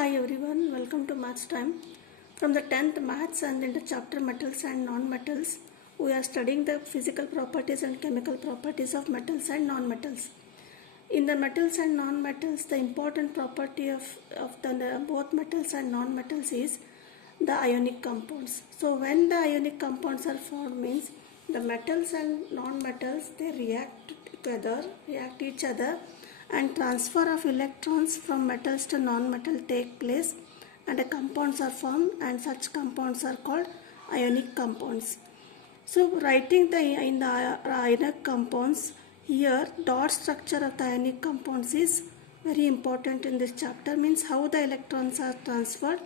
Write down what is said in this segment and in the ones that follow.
Hi everyone, welcome to Maths Time. From the 10th Maths and in the chapter Metals and Non-Metals, we are studying the physical properties and chemical properties of metals and non-metals. In the metals and non-metals, the important property of both metals and non-metals is the ionic compounds. So when the ionic compounds are formed means the metals and non-metals, they react each other, and transfer of electrons from metals to non-metal take place, and the compounds are formed, and such compounds are called ionic compounds. So writing in the ionic compounds, here dot structure of the ionic compounds is very important in this chapter. Means how the electrons are transferred,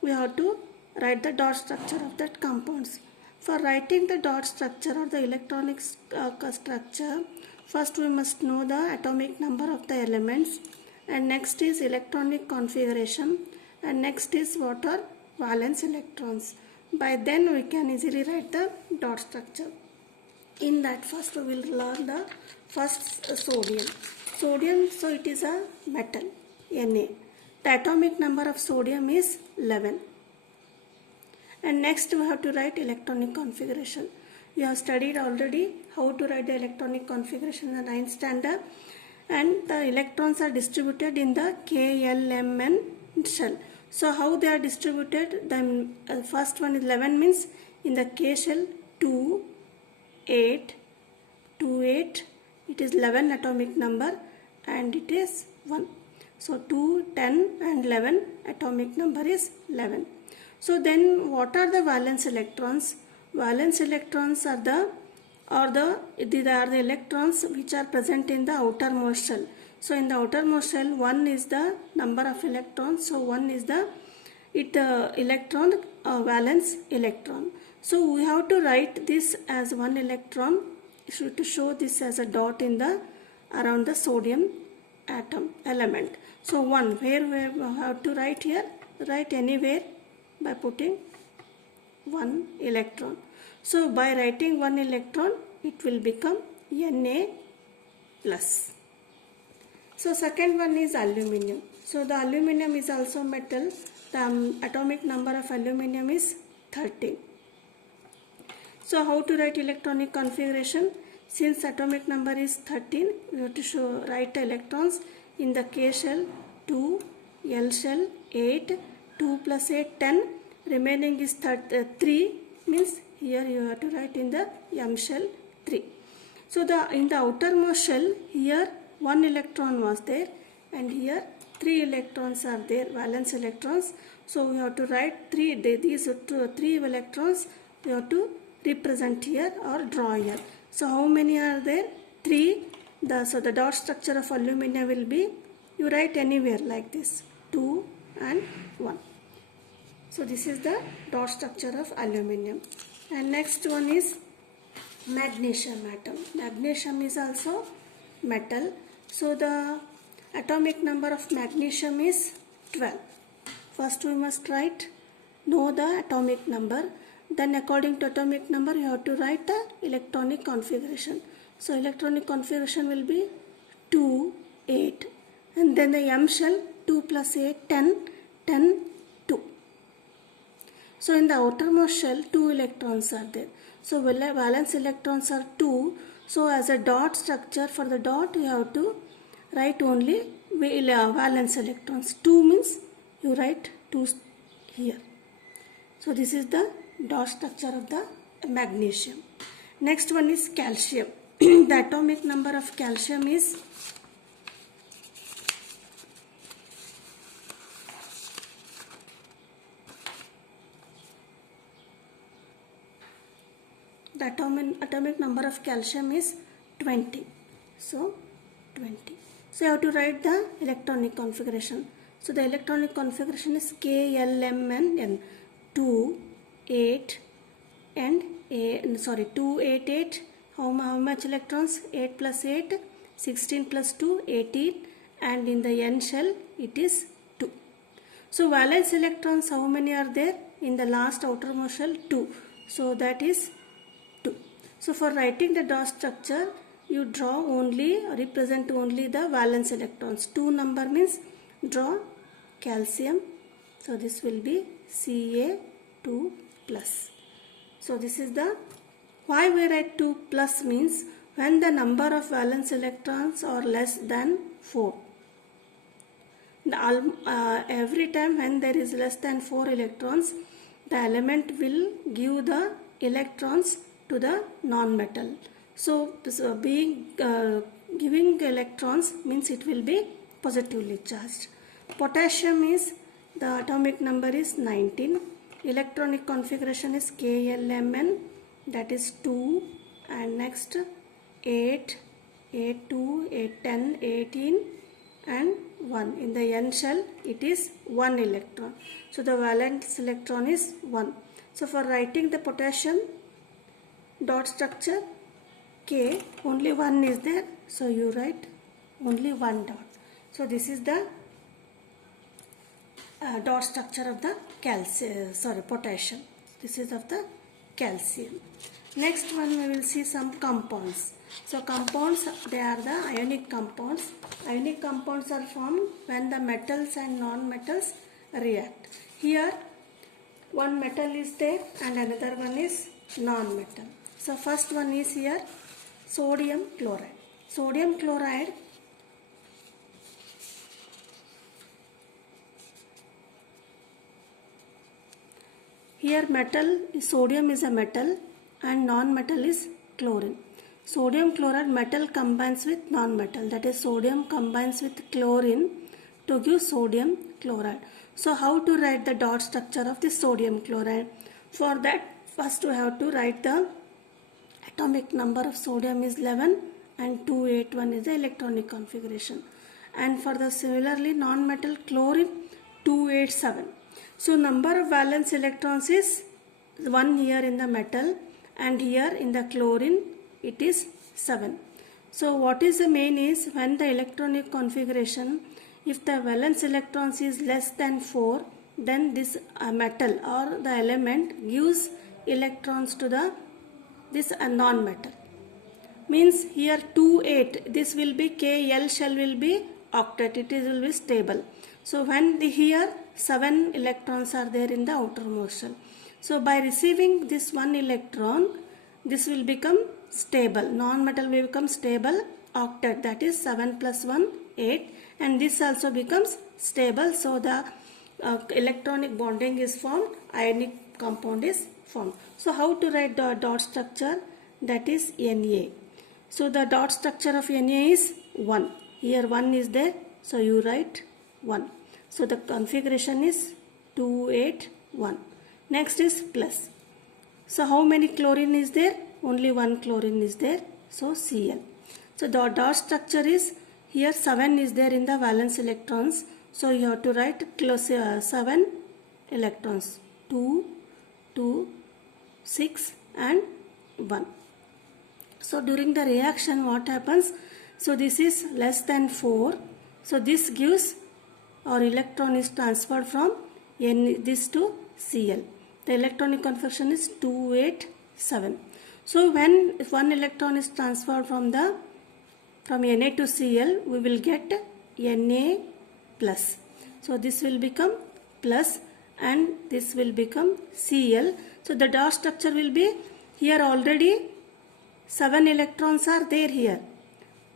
we have to write the dot structure of that compounds. For writing the dot structure or the electronic structure, first we must know the atomic number of the elements, and next is electronic configuration, and next is what are valence electrons. By then we can easily write the dot structure. In that, first we will learn the first sodium. Sodium, so it is a metal, Na. The atomic number of sodium is 11. And next we have to write electronic configuration. You have studied already how to write the electronic configuration in the 9th standard, and the electrons are distributed in the K, L, M, N shell. So how they are distributed? The first one is 11 means in the K shell 2, 8, 2, 8, it is 11 atomic number and it is 1. So 2, 10 and 11 atomic number is 11. So then what are the valence electrons? Valence electrons are the electrons which are present in the outermost shell. So in the outermost shell, 1 is the number of electrons. So 1 is the electron valence electron. So we have to write this as 1 electron to show this as a dot in the around the sodium atom element. So 1, where we have to write here? Write anywhere by putting 1 electron. So by writing 1 electron, it will become Na plus. So second one is aluminium. So the aluminium is also metal. The atomic number of aluminium is 13. So how to write electronic configuration? Since atomic number is 13, we have to write the electrons in the K shell 2, L shell 8, 2 plus 8 10, remaining is 3, means here you have to write in the M shell 3. So in the outermost shell, here 1 electron was there and here 3 electrons are there, valence electrons. So we have to write these 3 electrons we have to represent here or draw here. So how many are there? 3. So the dot structure of aluminium will be, you write anywhere like this, 2 and 1. So this is the dot structure of aluminium. And next one is magnesium atom. Magnesium is also metal. So the atomic number of magnesium is 12. First we must know the atomic number. Then according to atomic number you have to write the electronic configuration. So electronic configuration will be 2, 8. And then the M shell 2 plus 8, 10, 10, 2. So in the outermost shell 2 electrons are there. So valence electrons are 2. So as a dot structure, for the dot you have to write only valence electrons. 2 means you write 2 here. So this is the dot structure of the magnesium. Next one is calcium. The atomic number of calcium is atomic number of calcium is 20. So 20. So you have to write the electronic configuration. So the electronic configuration is K, L, M, N. 2, 8 and 2, 8, 8. How much electrons? 8 plus 8, 16 plus 2, 18, and in the N shell it is 2. So valence electrons, how many are there? In the last outermost shell 2. So that is 2. So for writing the dot structure, you represent only the valence electrons. 2 number means draw calcium. So this will be Ca2 plus. So this is the why we write 2 plus means when the number of valence electrons are less than 4. Every time when there is less than 4 electrons, the element will give the electrons to the non-metal. So giving electrons means it will be positively charged. Potassium is, the atomic number is 19. Electronic configuration is KLMN, that is 2, and next 8, 8, 10, 18 and 1. In the N shell it is 1 electron. So the valence electron is 1. So for writing the potassium dot structure K, only 1 is there. So you write only 1 dot. So this is the dot structure of the potassium. This is of the calcium. Next one we will see some compounds. So compounds, they are the ionic compounds. Ionic compounds are formed when the metals and non-metals react. Here one metal is there and another one is non-metal. So first one is here sodium chloride. Sodium chloride, here metal, sodium is a metal and non-metal is chlorine. Sodium chloride, metal combines with non-metal, that is sodium combines with chlorine to give sodium chloride. So how to write the dot structure of the sodium chloride? For that first we have to write the atomic number of sodium is 11 and 281 is the electronic configuration. And for the similarly non-metal chlorine 287. So number of valence electrons is 1 here in the metal and here in the chlorine it is 7. So what is the main is when the electronic configuration, if the valence electrons is less than 4, then this metal or the element gives electrons to this non-metal. Means here 2, 8, this will be KL shell will be octet, it will be stable. So when here 7 electrons are there in the outermost shell. So by receiving this 1 electron, this will become stable. Non-metal will become stable octet, that is 7 plus 1, 8, and this also becomes stable. So the electronic bonding is formed, ionic compound is formed. So how to write the dot structure? That is Na. So the dot structure of Na is 1. Here 1 is there, so you write 1. So the configuration is 2, 8, 1. Next is plus. So how many chlorine is there? Only 1 chlorine is there. So Cl. So the dot structure is here 7 is there in the valence electrons. So you have to write 7 electrons. 2, 2, 6 and 1. So during the reaction what happens? So this is less than 4. So this gives or electron is transferred from this to Cl. The electronic configuration is 287. So when 1 electron is transferred from Na to Cl, we will get Na plus. So this will become plus and this will become Cl. So the dot structure will be here already 7 electrons are there here.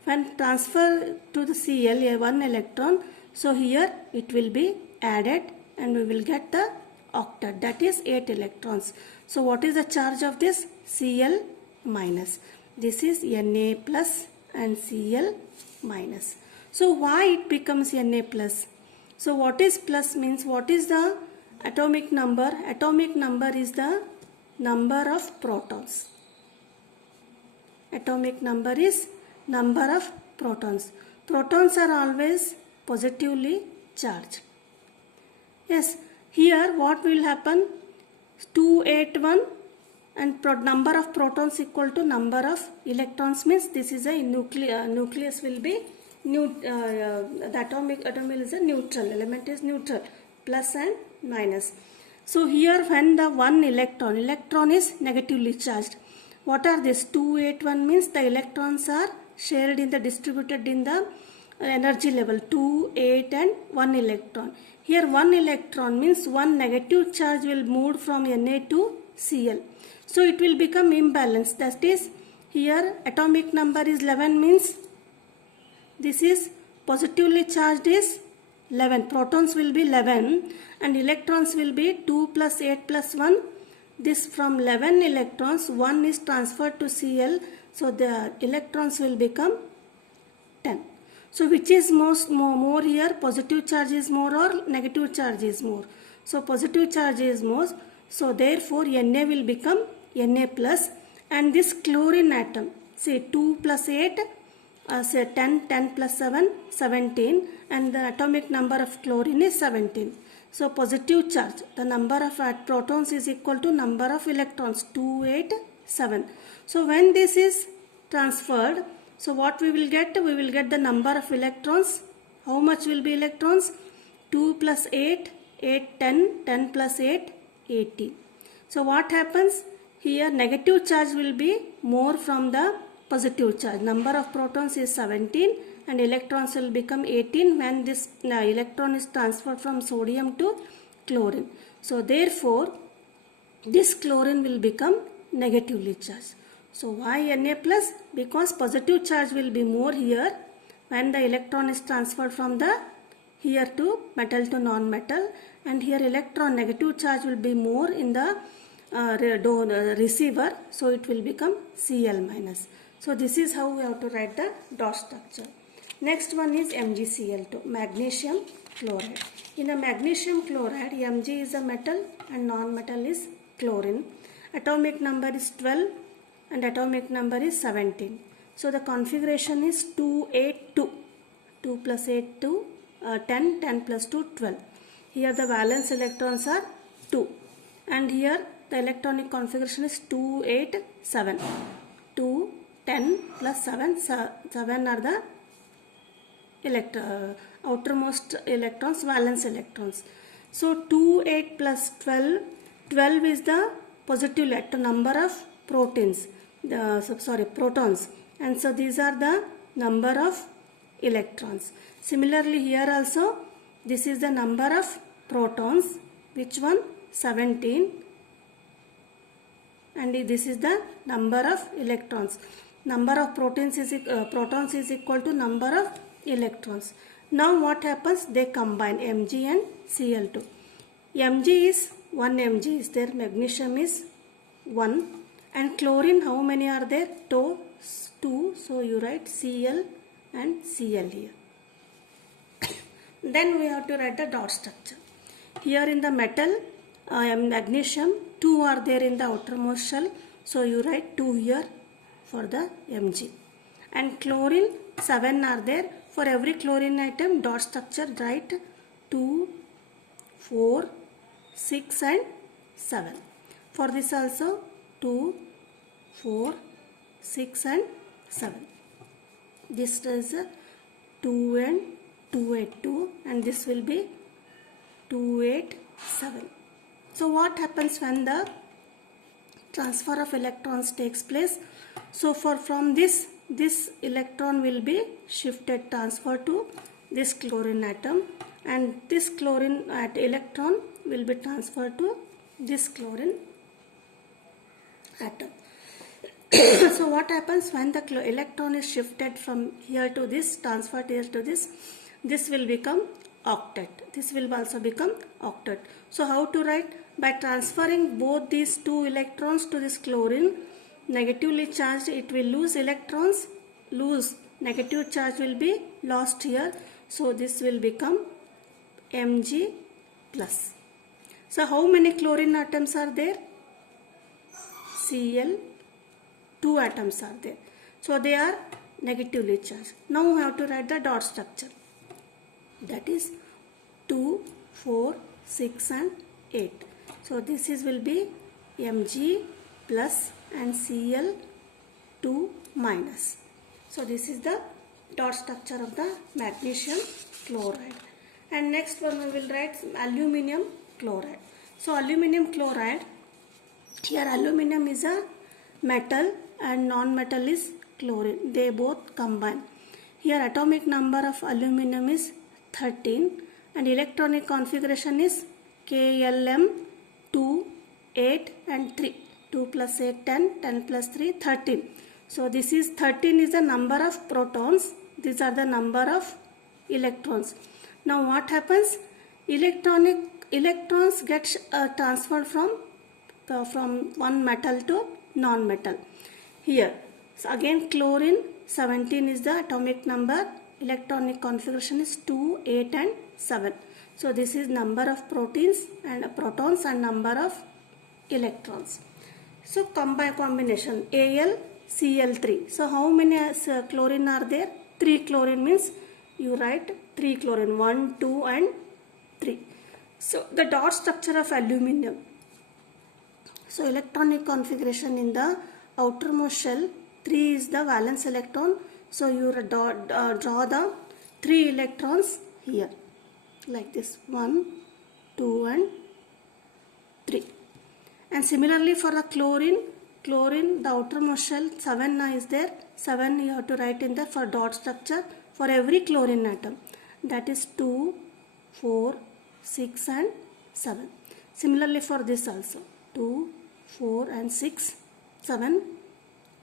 When transfer to the Cl 1 electron, so here it will be added and we will get the octet, that is 8 electrons. So what is the charge of this? Cl minus. This is Na plus and Cl minus. So why it becomes Na plus? So what is plus means what is the atomic number? Atomic number is the number of protons. Atomic number is number of protons. Protons are always positively charged. Yes, here what will happen? 281 and number of protons equal to number of electrons means this is a nucleus will be the atomic is a neutral, element is neutral, plus and minus. So here when the one electron is negatively charged. What are this? 281 means the electrons are shared in the distributed in the energy level 2, 8 and 1 electron. Here one electron means one negative charge will move from Na to Cl. So it will become imbalance. That is, here atomic number is 11 means this is positively charged is 11. Protons will be 11 and electrons will be 2 plus 8 plus 1. This from 11 electrons, 1 is transferred to Cl. So the electrons will become 10. So which is more here? Positive charge is more or negative charge is more? So positive charge is more. So therefore Na will become Na plus, and this chlorine atom, say 2 plus 8, say 10, 10 plus 7, 17, and the atomic number of chlorine is 17. So positive charge, the number of protons is equal to number of electrons, 2, 8, 7. So when this is transferred, so what we will get? We will get the number of electrons. How much will be electrons? 2 plus 8, 8, 10, 10 plus 8, 80. So what happens? Here negative charge will be more from the positive charge. Number of protons is 17 and electrons will become 18 when this electron is transferred from sodium to chlorine. So therefore, this chlorine will become negatively charged. So why Na plus? Because positive charge will be more here when the electron is transferred from the here to metal to non-metal, and here electron negative charge will be more in the receiver, so it will become Cl minus. So this is how we have to write the dot structure. Next one is MgCl2, magnesium chloride. In a magnesium chloride, Mg is a metal and non-metal is chlorine. Atomic number is 12 and atomic number is 17. So the configuration is 282. 2 plus 8 2, 10, 10 plus 2, 12. Here the valence electrons are 2. And here the electronic configuration is 287. 2, 10 plus 7, 7 are the outermost electrons, valence electrons. So 2, 8 plus 12, 12 is the positive number of protons, protons, and so these are the number of electrons. Similarly here also, this is the number of protons, which one? 17, and this is the number of electrons. Number of protons is equal to number of electrons. Now what happens? They combine Mg and Cl2. Mg is 1 Mg is there, magnesium is 1, and chlorine how many are there? 2, so you write Cl and Cl here. Then we have to write the dot structure. Here in the metal, magnesium, 2 are there in the outermost shell, so you write 2 here for the Mg. And chlorine, 7 are there. For every chlorine atom, dot structure write 2, 4, 6 and 7. For this also 2, 4, 6 and 7. This is 2 and 282, and this will be 287. So what happens when the transfer of electrons takes place? So from this electron will be shifted, transferred to this chlorine atom, and this chlorine electron will be transferred to this chlorine atom. So what happens when the electron is shifted from here to this, transferred here to this will become octet. This will also become octet. So how to write? By transferring both these two electrons to this chlorine, negatively charged, it will lose electrons, negative charge will be lost here. So this will become Mg plus. So how many chlorine atoms are there? Cl, 2 atoms are there. So they are negatively charged. Now we have to write the dot structure. That is 2, 4, 6 and 8. So this will be Mg plus and Cl2 minus. So this is the dot structure of the magnesium chloride. And next one we will write aluminium chloride. So aluminium chloride, here aluminium is a metal and non-metal is chlorine. They both combine. Here atomic number of aluminium is 13 and electronic configuration is KLM 2, 8 and 3. 2 plus 8, 10, 10 plus 3, 13. So this is 13 is the number of protons. These are the number of electrons. Now what happens? Electrons get transferred from one metal to non-metal. Here, so again chlorine 17 is the atomic number. Electronic configuration is 2, 8 and 7. So this is number of protons and number of electrons. So combination AlCl3. So how many chlorine are there? 3 chlorine means you write 3 chlorine, 1, 2 and 3. So the dot structure of aluminum. So electronic configuration in the outermost shell, 3 is the valence electron. So you draw the 3 electrons here like this, 1, 2 and 3. And similarly for the chlorine, the outermost shell, 7 is there. 7 you have to write in there for dot structure for every chlorine atom. That is 2, 4, 6 and 7. Similarly for this also, 2, 4 and 6, 7,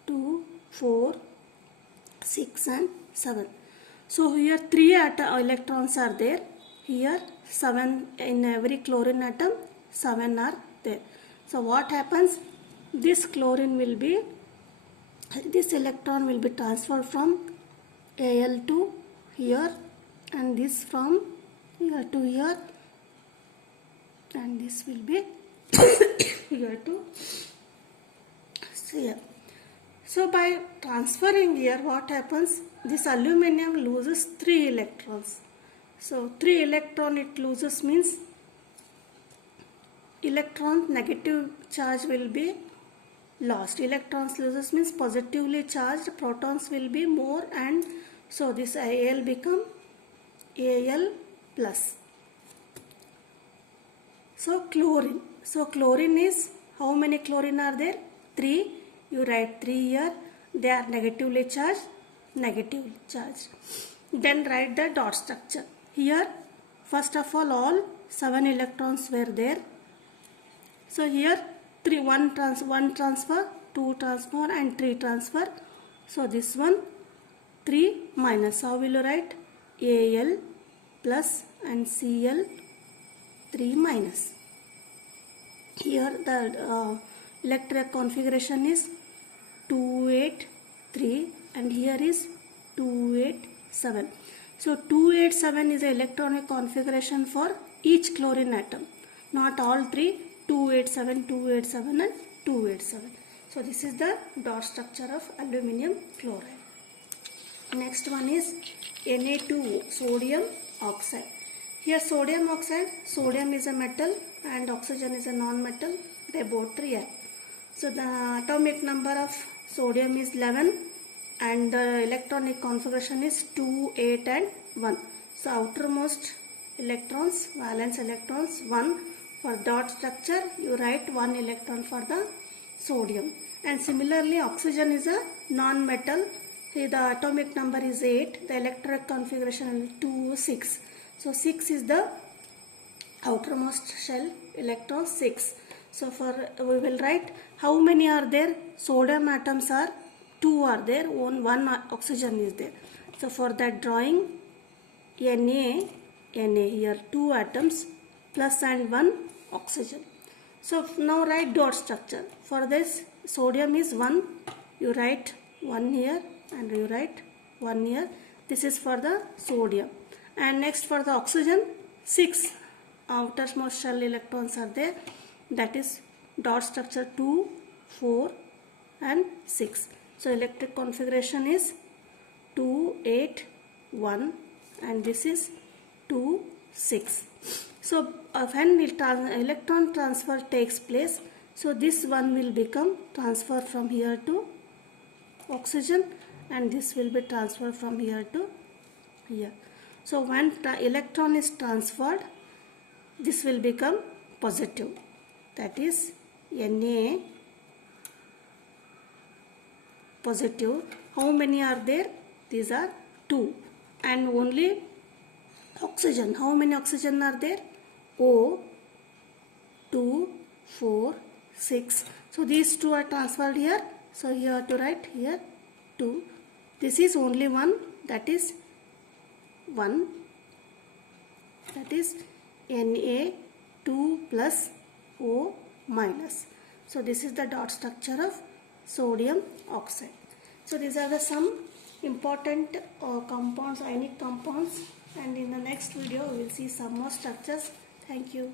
2, 4, 6 and 7. So here 3 electrons are there. Here 7 in every chlorine atom, 7 are there. So what happens? This electron will be transferred from Al to here, and this from here to here, and this will be here to here. So by transferring here, what happens? This aluminum loses 3 electrons. So 3 electron it loses means electron negative charge will be lost. Electrons loses means positively charged protons will be more, and so this Al become Al plus. So chlorine is, how many chlorine are there? 3. You write 3 here. They are negatively charged. Then write the dot structure. Here first of all 7 electrons were there. So here 1 transfer, 2 transfer and 3 transfer. So this one 3 minus. How will you write? Al plus and Cl 3 minus. Here the electric configuration is 283 and here is 287. So 287 is the electronic configuration for each chlorine atom. Not all 3, 287, 287 and 287. So this is the dot structure of aluminum chloride. Next one is Na2O, sodium oxide. Here sodium oxide, sodium is a metal and oxygen is a non-metal. They both react. So the atomic number of sodium is 11 and the electronic configuration is 2, 8 and 1. So outermost electrons, valence electrons 1. For dot structure you write 1 electron for the sodium. And similarly oxygen is a non-metal. Here the atomic number is 8. The electronic configuration is 2, 6. So 6 is the outermost shell, electron 6. So we will write how many are there. Sodium atoms are 2 are there, one oxygen is there. So for that drawing Na here 2 atoms plus and 1 oxygen. So now write dot structure. For this sodium is 1, you write 1 here and you write 1 here. This is for the sodium. And next for the oxygen, 6 outermost shell electrons are there. That is dot structure 2, 4 and 6. So electric configuration is 2, 8, 1 and this is 2, 6. So when electron transfer takes place, so this one will become transfer from here to oxygen and this will be transferred from here to here. So when electron is transferred, this will become positive. That is Na positive. How many are there? These are 2 and only Oxygen. How many oxygen are there? O, 2, 4, 6. So these two are transferred here. So you have to write here 2. This is only one, that is 1. That is Na2 plus O minus. So this is the dot structure of sodium oxide. So these are the some important compounds, ionic compounds, and in the next video we will see some more structures. Thank you.